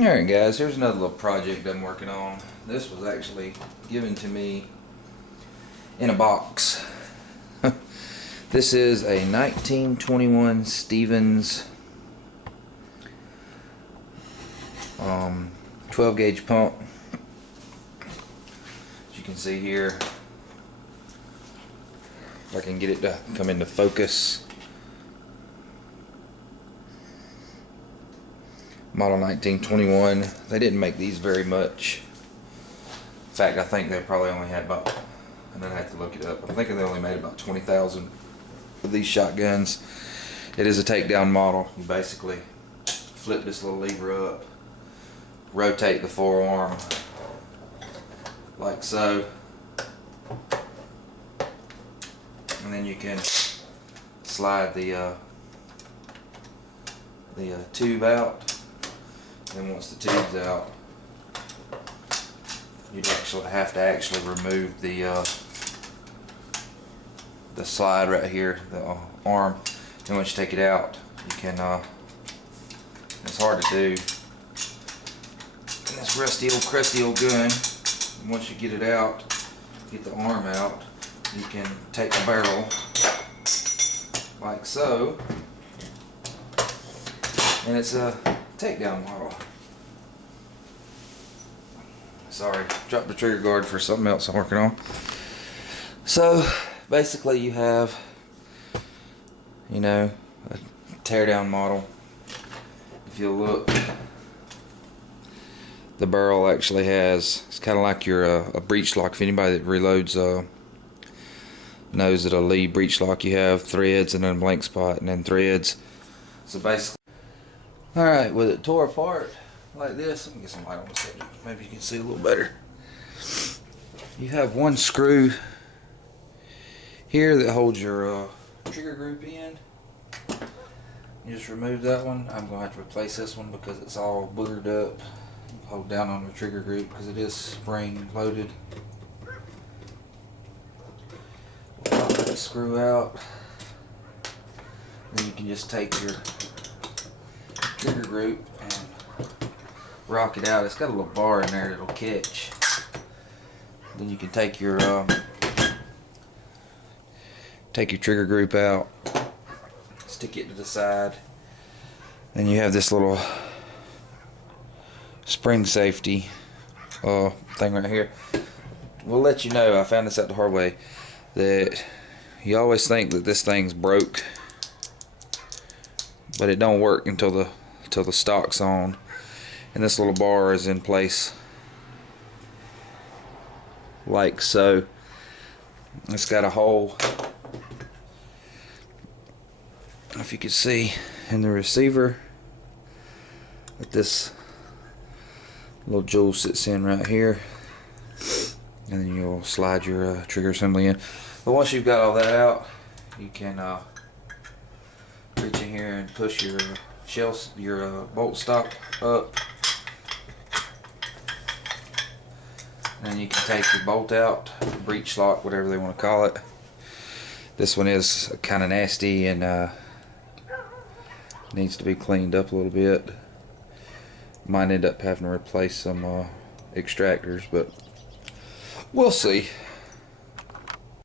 Alright guys, here's another little project I'm working on. This was actually given to me in a box. This is a 1921 Stevens 12 gauge pump. As you can see here, if I can get it to come into focus. Model 1921. They didn't make these very much. In fact, I think they probably only had about, and then I have to look it up, I'm thinking they only made about 20,000 of these shotguns. It is a takedown model. You basically flip this little lever up, rotate the forearm like so, and then you can slide the tube out. And once the tube's out, you'd have to remove the slide right here, the arm. And once you take it out, you can. It's hard to do. And this rusty old crusty old gun. And once you get it out, get the arm out, you can take the barrel like so, and it's a takedown model. Sorry, dropped the trigger guard for something else I'm working on. So basically you have, you know, a teardown model. If you look, the barrel actually has, it's kind of like your a breech lock. If anybody that reloads knows that a lead breech lock, you have threads and then a blank spot and then threads. So basically, alright, with it tore apart like this, let me get some light on the subject, maybe you can see a little better. You have one screw here that holds your trigger group in. You just remove that one. I'm going to have to replace this one because it's all boogered up. Hold down on the trigger group because it is spring loaded. Pop that screw out. Then you can just take your trigger group and rock it out. It's got a little bar in there that'll catch. Then you can take your trigger group out, stick it to the side. Then you have this little spring safety thing right here. We'll let you know, I found this out the hard way, that you always think that this thing's broke, but it don't work until the stock's on. And this little bar is in place like so. It's got a hole, if you can see, in the receiver that this little jewel sits in right here, and then you'll slide your trigger assembly in. But once you've got all that out, you can reach in here and push your bolt stop up, and then you can take your bolt out, breech lock, whatever they want to call it. This one is kind of nasty and needs to be cleaned up a little bit. Might end up having to replace some extractors, but we'll see.